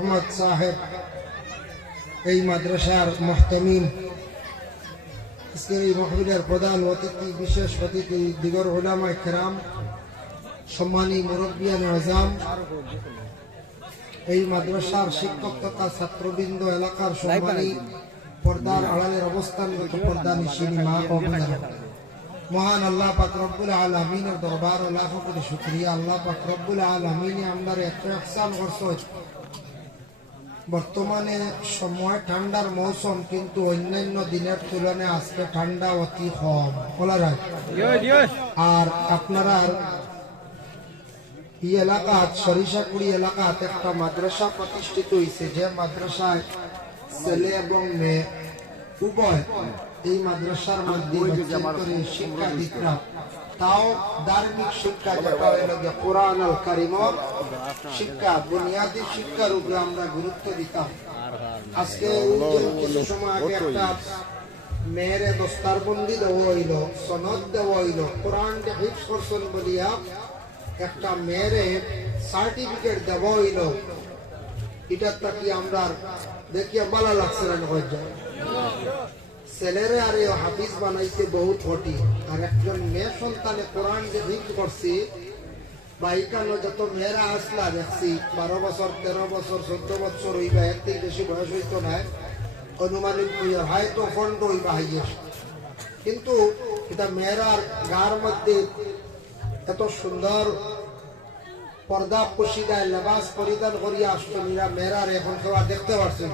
আহমদ সাহেব এই মাদ্রাসার মুহতামিম, আজকের এই মাহফিলের প্রধান অতিথি, বিশেষ অতিথি, দিগর উলামায়ে কেরাম, সম্মানী মুরব্বিয়ান আযম, এই মাদ্রাসার শিক্ষক তথা ছাত্রবৃন্দ, এলাকার সম্মানী পর্দার আড়ালের অবস্থানগত পর্দানিশিনী মা ও বোনেরা, মহান আল্লাহ পাক রব্বুল আলামিনের দরবার লাখ কোটি শুকরিয়া। আল্লাহ পাক রব্বুল আলামিনে আমরারে একটা ইহসান করছেন। বর্তমানে সময় ঠান্ডার মৌসুম, কিন্তু অন্যান্য দিনের তুলনায় আজকে ঠান্ডা অতি কম বলা যায়। আর আপনারা এই এলাকাত, সরিষাকুড়ি এলাকাত একটা মাদ্রাসা প্রতিষ্ঠিত হয়েছে, যে মাদ্রাসায় ছেলে এবং মেয়ে উভয় এই মাদ্রাসার মধ্যে শিক্ষা দিতরা, তাও ধার্মিক শিক্ষা, যেটা হইল কোরআন আল কারীমের শিক্ষা, বুনিয়াদী শিক্ষার উপরে আমরা গুরুত্ব দিতাম। আজকে কিছু সময় আগে একটা মেয়ের দস্তারবন্দি দেওয়া হইল, সনদ দেওয়া হইল, কোরআন হিফজ করছেন বলিয়া একটা মেয়ের সার্টিফিকেট দেওয়া হইল। এটা তাকি আমরা দেখিয়া ভালো লাগছে না। ছেলেরে আর হাফিজ বানাইছে বহুত কঠিন, আর একজন মেয়ে সন্তানে কোরআন যে হিফজ করছে, বা এখানে যত মেয়েরা আসলা দেখছি 12 বছর, 13 বছর, 14 বছর হইবা, এর থেকে বেশি বয়স হইতো না, অনুমানিক হয়তো ফন্ড হইবা হাইয়েস্ট। কিন্তু এটা মেয়েরার গার মধ্যে এত সুন্দর পর্দা পুশিদায় লেবাস পরিধান করিয়া আসতো, মেয়েরার এখন কেউ দেখতে পারছেন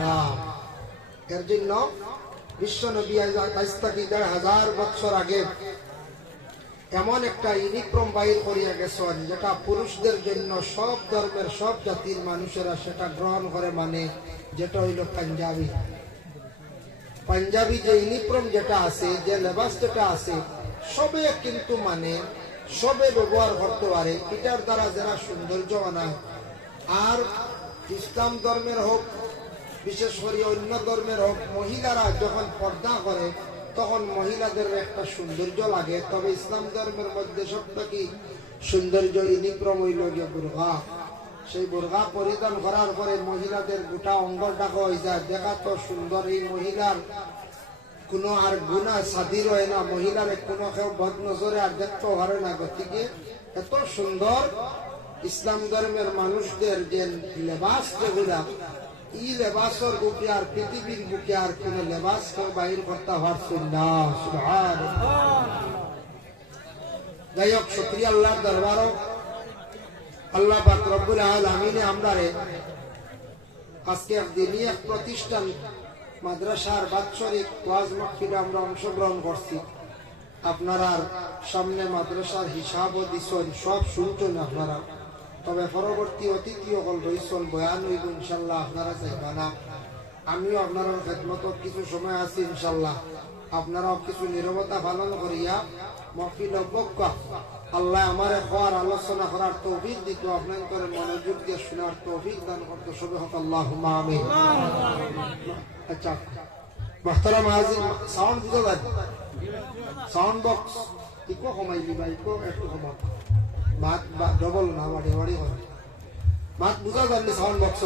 না। এর জন্য বিশ্ব নবী আজ থেকে 1000 বছর আগে এমন একটা ইউনিফর্ম বাইর করিয়া গেছেন, যেটা পুরুষদের জন্য সব ধর্মের, সব জাতির মানুষেরা সেটা গ্রহণ করে, মানে যেটা হইল পাঞ্জাবি। পাঞ্জাবি যে ইউনিফর্ম যেটা আছে, যে লেবাস যেটা আছে, সবে কিন্তু মানে সবে ব্যবহার করতে পারে। এটার দ্বারা যারা সৌন্দর্য বানায়, আর ইসলাম ধর্মের হোক, বিশেষ করে অন্য ধর্মের হোক, মহিলারা যখন পর্দা করে তখন মহিলাদের একটা সৌন্দর্য লাগে। তবে ইসলাম ধর্মের মধ্যে সবথেকে সৌন্দর্য ইউনিফর্ম হইল গিয়ে বুরকা। সেই বুরকা পরিধান করার পরে মহিলাদের গোটা অঙ্গ ঢাকা হয়ে যায়, দেখা তো সুন্দর। এই মহিলার কোনো আর গুণা সাদির হয় না, মহিলার কোনো কেউ বদ নজরে আর দেখতে পারে না। গতিকে এত সুন্দর ইসলাম ধর্মের মানুষদের যে লেবাস, যেগুলা এই লেবাসের বুকে আর পৃথিবীর বুকে আর কোন লেবাস কেউ বাহির করতে পারছেন না। যাই হোক, শুকরিয়া আল্লাহর দরবারও। আল্লাহ পাক রব্বুল আলামিনে আমরারে আজকে একদিনই এক প্রতিষ্ঠান মাদ্রাসার বাৎসরিক ওয়াজ মাহফিলে আমরা অংশগ্রহণ করছি। আপনারা সামনে মাদ্রাসার হিসাবও দিচ্ছেন, সব শুনছেন আপনারা। তবে পরবর্তী অতিথি সকল রয়েছেন, বয়ান হইব ইনশাল্লাহ, আপনারা চাইবা না। আমিও আপনার খেদমত কিছু সময় আছি ইনশাল্লাহ। আপনারাও কিছু নীরবতা পালন করিয়া মাহফিল বক্কা আল্লাহ আমার হওয়ার আলোচনা করার তৌফিক দিত, আপনাদের মনোযোগ দিয়ে শোনার তৌফিক দান করতে সবে হোক আল্লাহুম্মা আমিন। আচ্ছা মুহতারাম হাজির, সাউন্ড দিতে যাই, সাউন্ড বক্স ইকো কমাইলি বা ইকো একটু কমা, মাত ডবল না বাড়ি বাড়ি হয়, মাত বুঝা যাননি সাউন্ড বক্স।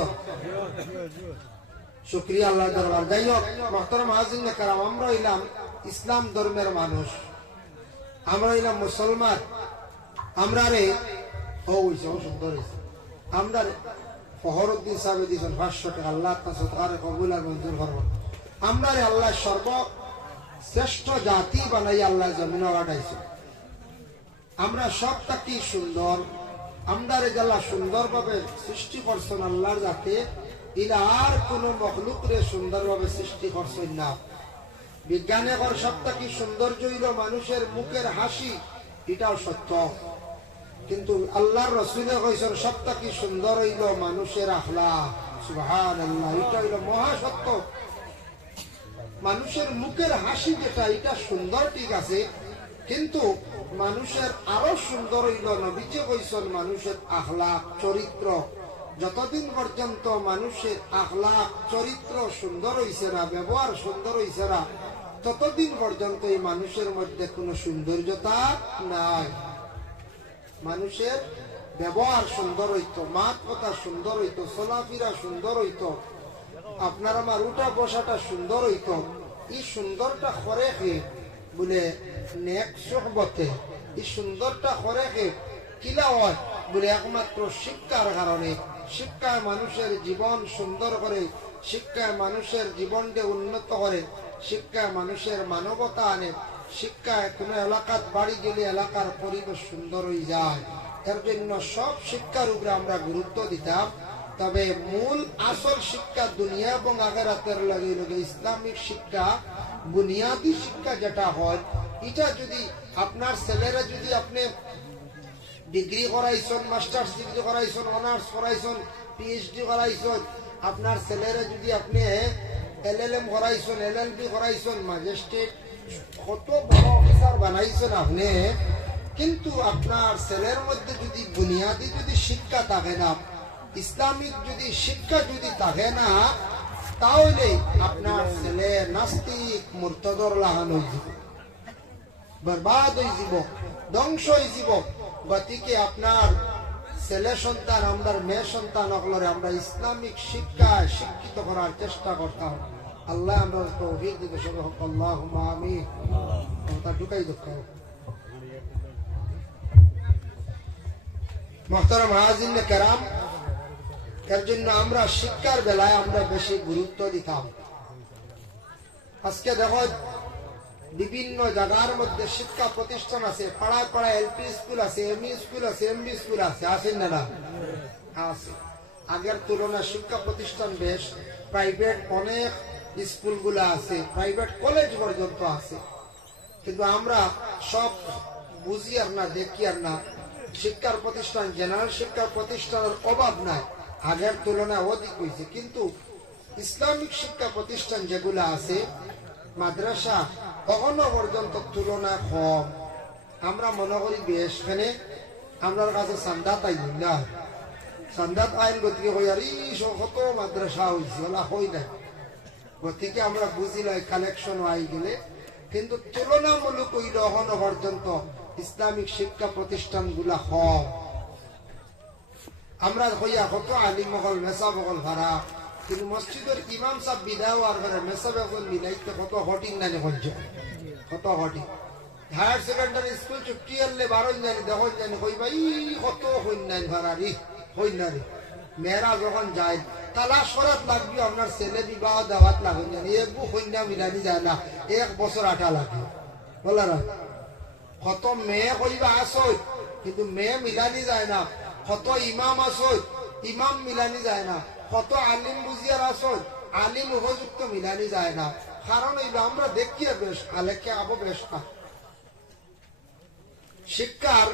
শুকরিয়া আল্লাহ দরবার। যাই হোক মুহতারাম হাজির কারাম, আমরা হইলাম ইসলাম ধর্মের মানুষ, আমরা হইলাম মুসলমান। আমরা রে সুন্দর হয়েছে, আমরা ফহরুদ্দিন সাহেব দিয়েছেন 500 টাকা, আল্লাহ তার কবুল আর মঞ্জুর করবেন। আমরা রে আল্লাহ সর্বশ্রেষ্ঠ জাতি বানাই আল্লাহ জমিন আটাইছে। আমরা সবটাকে সুন্দর, আমরা রে আল্লাহ সুন্দরভাবে সৃষ্টি করছেন আল্লাহর, যাতে এরা আর কোন মখলুক রে সুন্দরভাবে সৃষ্টি করছেন না। বিজ্ঞানে কর সবটাকে সৌন্দর্য হইল মানুষের মুখের হাসি, এটাও সত্য। কিন্তু আল্লাহর রাসূল কইছেন সবটাকে সুন্দর হইল মানুষের আখলাক। সুবহানাল্লাহ, এটা হইল মহা সত্য। মানুষের মুখের হাসি যেটা, এটা সুন্দর ঠিক আছে, কিন্তু মানুষের আরো সুন্দর হইল, নবীজি কইছেন মানুষের আখলাক, চরিত্র। যতদিন পর্যন্ত মানুষের আখলাক, চরিত্র সুন্দর হইছে না, ব্যবহার সুন্দর হইছে না, ততদিন পর্যন্ত এই মানুষের মধ্যে কোনো সৌন্দর্যতা নাই। মানুষের ব্যবহার সুন্দর হইতো, মাত কথা সুন্দর হইতো, চলাফেরা সুন্দর হইতো, আপনার আমার উঠা বসাটা সুন্দর হইতো, এই সুন্দরটা করে কে বলে নেক সোহবতে, এই সুন্দরটা করে কে কিলা হয় বলে একমাত্র শিক্ষার কারণে। শিক্ষায় মানুষের জীবন সুন্দর করে, শিক্ষায় মানুষের জীবনকে উন্নত করে, শিক্ষায় মানুষের মানবতা আনে, শিক্ষায় কোনো এলাকাত বাড়ি গেলে এলাকার পরিবেশ সুন্দর হয়ে যায়। এর জন্য সব শিক্ষার উপরে আমরা গুরুত্ব দিতাম। তবে মূল আসল শিক্ষা দুনিয়া এবং আখিরাতের লাগে ইসলামিক শিক্ষা, বুনিয়াদী শিক্ষা যেটা হয়, এটা যদি আপনার ছেলেরা যদি আপনি ডিগ্রি করাইছেন, মাস্টার্স ডিগ্রি করাইছেন, অনার্স করাইছেন, পিএইচডি করাইছেন, আপনার ছেলেরা যদি আপনি এলএলএম করাইছেন, এলএলবি করাইছেন, ম্যাজিস্ট্রেট কত বড় অফিসার বানাইছেন আপনি, কিন্তু আপনার ছেলের মধ্যে যদি বুনিয়াদী যদি শিক্ষা থাকে না, ইসলামিক যদি শিক্ষা যদি থাকে না, তাহলে আপনার ছেলে নাস্তিক মুরতাদর লাগানো হয়ে যাব, বরবাদ হয়ে যাব, ধ্বংস হয়ে যাব। গতিকে আপনার ছেলে সন্তান, আমরা মেয়ে সন্তান হকলরে আমরা ইসলামিক শিক্ষায় শিক্ষিত করার চেষ্টা করতাম। আল্লাহ আমরা তৌফিক দিতে সবে হক, আল্লাহুম্মা আমিন। তা ঢুকাই দেখাও। মুহতারাম হাজিরিন কেরাম, এর জন্য আমরা শিক্ষার বেলায় আমরা বেশি গুরুত্ব দিতাম। আজকে দেখো বিভিন্ন জায়গার মধ্যে শিক্ষা প্রতিষ্ঠান আছে, পাড়ায় পাড়ায় এলপি স্কুল আছে, এমই স্কুল আছে, এমবি স্কুল আছে, আছেন না? আছে। আগের তুলনায় শিক্ষা প্রতিষ্ঠান বেশ, প্রাইভেট অনেক স্কুলগুলো আছে, প্রাইভেট কলেজ পর্যন্ত আছে। কিন্তু আমরা সব বুঝি আর না, দেখি আর না। শিক্ষার প্রতিষ্ঠান, জেনারেল শিক্ষার প্রতিষ্ঠানের অভাব নাই, আগের তুলনায় অধিক হয়েছে। কিন্তু ইসলামিক শিক্ষা প্রতিষ্ঠান যেগুলো আছে, মাদ্রাসা, কখনো পর্যন্ত তুলনায় কম। আমরা মনে করি বেশ খানে আমার কাছে সান্দাত আইন না, সান্দাত আইন গতিকে হই আর কত মাদ্রাসা হয়েছে ওলা হই নাই, গতিকে আমরা বুঝিলাই কালেকশন আই গেলে। কিন্তু তুলনামূলক হইল এখনো পর্যন্ত ইসলামিক শিক্ষা প্রতিষ্ঠান গুলা কম। আমরা হইয়া কত আলিম মহল, মেসা মহল ভাড়া, কিন্তু মসজিদের ইমাম সাহেব বিদায় আর ঘরে মেসা বেগুন মিলাইতে কত হটিং নানি হজ্জ, কত হটিং। হায়ার সেকেন্ডারি স্কুল ছুটি আনলে 12 জানি 10 জানি কইবা ই কত হইনাই ভাড়া রে, হইনারি মেয়েরা যখন যায় তালাশ করাত লাগবে, আপনার ছেলে বিবাহ দাওয়াত লাগুন জানি একবু কন্যা মিলানি যায় না, 1 বছর আটা লাগে বলা না। কত মেয়ে কইবা আসই, কিন্তু মেয়ে মিলানি যায় না। কত ইমাম আসই, ইমাম মিলানি যায় না। কত আলিম বুঝিয়ার আসই, আলিম উপযুক্ত মিলানি যায় না। কারণ এইটা আমরা দেখিয়ে বেশ আলেখে আবো বেশ না। শিক্ষার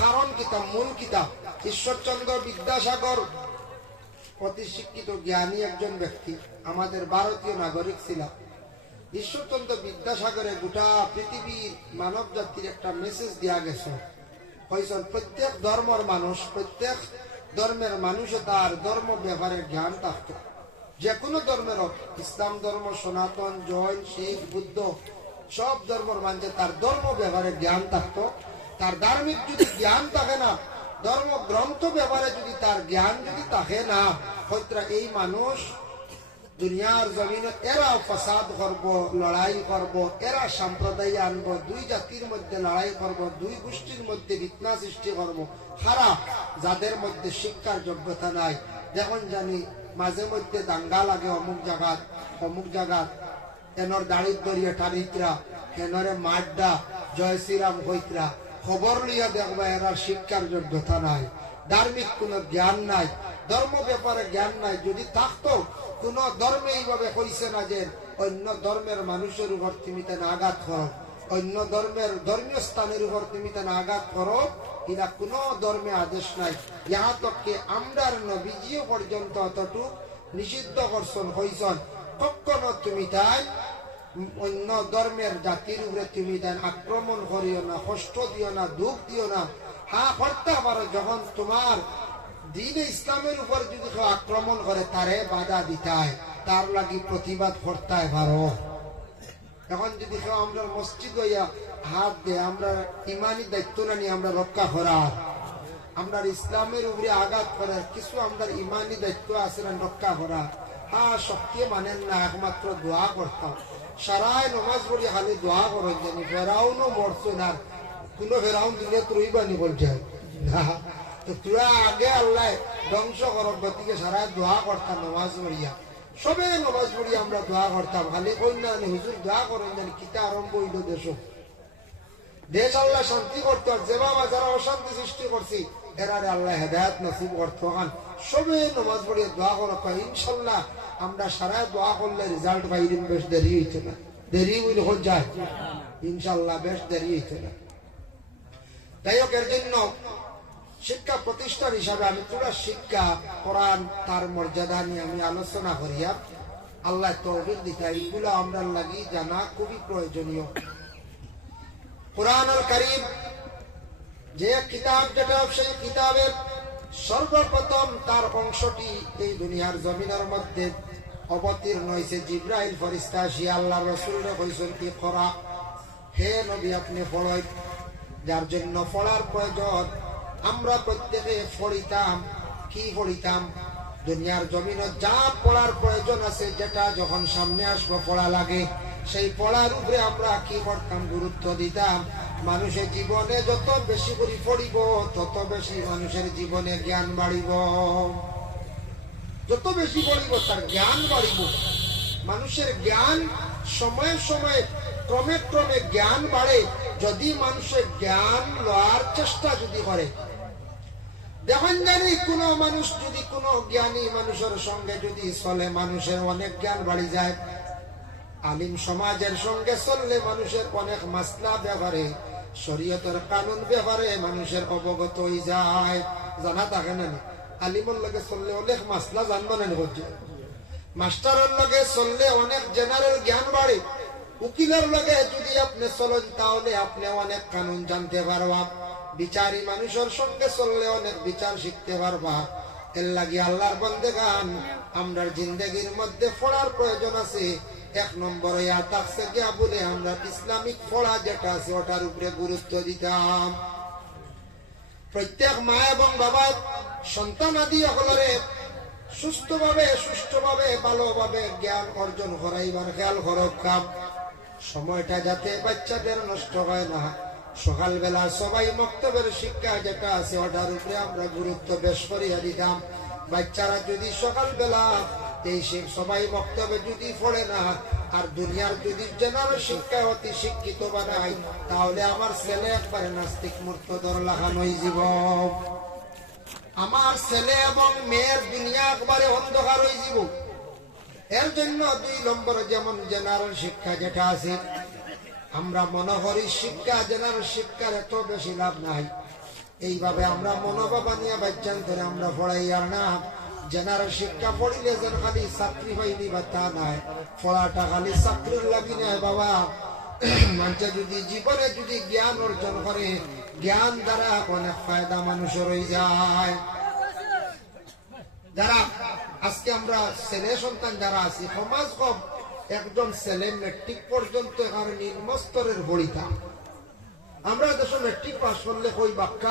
কারণ কিতাব, মূল কিতাব ঈশ্বরচন্দ্র বিদ্যাসাগর অতি শিক্ষিত জ্ঞানী একজন ব্যক্তি, আমাদের ভারতীয় নাগরিক ছিলেন। ঈশ্বরচন্দ্র বিদ্যাসাগরে গোটা পৃথিবীর মানব জাতির একটা মেসেজ দেওয়া গেছে, হয়েছেন প্রত্যেক ধর্মের মানুষ, প্রত্যেক ধর্মের মানুষে তার ধর্ম ব্যাপারে জ্ঞান থাকত। যে কোনো ধর্মের হোক, ইসলাম ধর্ম, সনাতন, জৈন, শিখ, বুদ্ধ, সব ধর্মের মানুষের তার ধর্ম ব্যাপারে জ্ঞান থাকত। তার ধার্মিক যদি জ্ঞান থাকে না, ধর্ম গ্রন্থ ব্যাপারে যদি তার জ্ঞান যদি থাকে না, হয়তো এই মানুষ দুনিয়ার জমিনে এরা ফাসাদ করব, লড়াই করব, এরা সম্প্রদায় আনব, দুই জাতির মধ্যে লড়াই করব, দুই গোষ্ঠীর মধ্যে ফিতনা সৃষ্টি করব। খারাপ যাদের মধ্যে শিক্ষার যোগ্যতা নাই, যখন জানি মাঝে মধ্যে দাঙ্গা লাগে অমুক জায়গাত, এনর দাড়ি দরিয়ে টানিতরা, এনরে মাড্ডা, জয় শ্রীরাম হইতরা, খবর লইয়া দেখবা এরা শিক্ষার যোগ্যতা নাই, ধার্মিক কোন জ্ঞান নাই, ধর্ম ব্যাপারে জ্ঞান নাই। যদি থাকতো, কোন ধর্মে এইভাবে হইছে না যে অন্য ধর্মের মানুষের উপর তুমি তেন আঘাত করো, অন্য ধর্মের ধর্মীয় স্থানের উপর তুমি তেন আঘাত করো, এরা কোন ধর্মে আদেশ নাই। ইহা তককে আমরার নবীজিও পর্যন্ত অতটুকু নিষিদ্ধ করছেন হইছেন, কখনো তুমি তাই অন্য ধর্মের জাতির উপরে তুমি তাই আক্রমণ করিও না, কষ্ট দিও না, দুঃখ দিও না। হ্যাঁ করতে পারো, যখন তোমার দিনে ইসলামের উপর যদি কেউ আক্রমণ করে তারে বাধা দিতায়, তার লাগি প্রতিবাদ করতে পারো। এখন যদি কেউ আমরা মসজিদ হইয়া হাত দেয়, আমরা ইমানি দায়িত্ব না নিয়ে আমরা রক্ষা করার, আমরা ইসলামের উপরে আঘাত করার কিছু আমাদের ইমানি দায়িত্ব আছে না রক্ষা করা। হ্যাঁ, শক্তি মানেন না, একমাত্র দোয়া করতাম। সারাই নমাজ পড়ি খালি দোয়া করেন জানি ফেরাউনও মরছো না, কোনো ফেরাউন দিলে তুই বানি বলছে না, তো তোরা আগে আল্লাহ ধ্বংস করব গতিকে সারা দোয়া করতাম নমাজ পড়িয়া। সবে নমাজ পড়ি আমরা দোয়া করতাম, খালি কন্যা হুজুর দোয়া করেন জানি কিতা আরম্ভ হইল দেশ, দেশ আল্লাহ শান্তি করতো। আর যে বাবা যারা অশান্তি সৃষ্টি করছি এরারে আল্লাহ হেদায়েত নসিব করতো। সবে নমাজ পড়িয়ে দোয়া করো, ইনশাল্লাহ আমরা সারা দোয়া করলে রেজাল্ট পাইলাম, বেশ দেরি হইছে না, দেরি হইলে হয়ে যায় ইনশাল্লাহ, বেশ দেরি হইছে না। তাই হোক, এর জন্য শিক্ষা প্রতিষ্ঠান হিসাবে আমি পুরা শিক্ষা কোরআন তার মর্যাদা নিয়ে আমি আলোচনা করিয়া আল্লাহ তৌফিক দিতে, এইগুলো আমরা লাগি জানা খুবই প্রয়োজনীয়। কুরআনুল কারীম যে কিতাব, যেটা সেই কিতাবের সর্বপ্রথম তার অংশটি এই দুনিয়ার জমিনের মধ্যে অবতীর্ণ হয়েছে। জিবরাইল ফেরেশতা আসিয়া আল্লাহ রাসূলকে কইছেন কি করা, হে নবী আপনি পড়াই, যার জন্য পড়ার প্রয়োজন। আমরা প্রত্যেকে পড়িতাম, কি পড়িতাম? দুনিয়ার জমিনে যা পড়ার প্রয়োজন আছে, যেটা যখন সামনে আসবো পড়া লাগে, সেই পড়ার উপরে আমরা কি করতাম? গুরুত্ব দিতাম। মানুষের জীবনে যত বেশি করে পড়িব তত বেশি মানুষের জীবনে জ্ঞান বাড়িব, যত বেশি পড়িব তার জ্ঞান বাড়িব। মানুষের জ্ঞান সময়ে সময়ে ক্রমে ক্রমে জ্ঞান বাড়ে যদি মানুষের জ্ঞান লওয়ার চেষ্টা যদি করে। দেখেন জানি কোন মানুষ যদি কোন জ্ঞানী মানুষের সঙ্গে যদি চলে, মানুষের অনেক জ্ঞান বাড়ি যায়। আলিম সমাজের সঙ্গে চললে মানুষের অনেক মাসলা ব্যাপারে, শরীয়তের কানুন ব্যাপারে মানুষের অবগত হয়ে যায়। জানা থাকে না, আলিমের লগে চললে অনেক মাসলা জানবো না, মাস্টারের লগে চললে অনেক জেনারেল জ্ঞান বাড়ে। উকিলের লগে যদি আপনি চলেন তাহলে আপনি অনেক কানুন জানতে পারবা। বিচারী মানুষের সঙ্গে চললে অনেক বিচার শিখতে পারবা। এর লাগি আল্লাহর বান্দেগান আমরার জিন্দেগির মধ্যে পড়ার প্রয়োজন আছে। এক নম্বর ইয়া থাকছে গিয়া বলে আমরা ইসলামিক পড়া যেটা আছে ওটার উপরে গুরুত্ব দিতাম। প্রত্যেক মা এবং বাবা সন্তান আদি সকলের সুস্থভাবে সুষ্ঠুভাবে ভালোভাবে জ্ঞান অর্জন করাইবার খেয়াল করক। কাম সময়টা যাতে বাচ্চাদের নষ্ট হয় না। সকালবেলা সবাই মক্তবের শিক্ষা যেটা আছে ওটার উপরে আমরা গুরুত্ব বেশ করিয়া দিতাম। বাচ্চারা যদি সকালবেলা এই সবাই মক্তবে যদি পড়ে না, আর দুনিয়ার যদি জেনারেল শিক্ষা অতি শিক্ষিত বানায়, তাহলে আমার ছেলে একবারে নাস্তিক মুর্তদর লাগান হয়ে যাব। আমার ছেলে এবং মেয়ের দুনিয়া একবারে অন্ধকার হয়ে যাব। এর জন্য 2 নম্বর যেমন জেনারেল শিক্ষা যেটা আছে, আমরা মনে করি শিক্ষা জেনারেল শিক্ষার এত বেশি লাভ নাই। এইভাবে আমরা মনোভাবা নিয়ে বাচ্চান করে আমরা পড়াই। আর না, জেনারেল শিক্ষা পড়িলে যেন খালি চাকরি পাইনি বা তা নাই, পড়াটা খালি চাকরির লাগি নাই বাবা। মানুষ যদি জীবনে যদি জ্ঞান অর্জন করে, জ্ঞান দ্বারা অনেক ফায়দা মানুষের হয়ে যায়। যারা আজকে আমরা ছেলে সন্তান যারা আছি সমাজ কম, একজন ছেলে মেট্রিক পর্যন্ত নিম্ন স্তরের পড়িতাম। আমরা দেশে মেট্রিক পাস করলে কই বাক্কা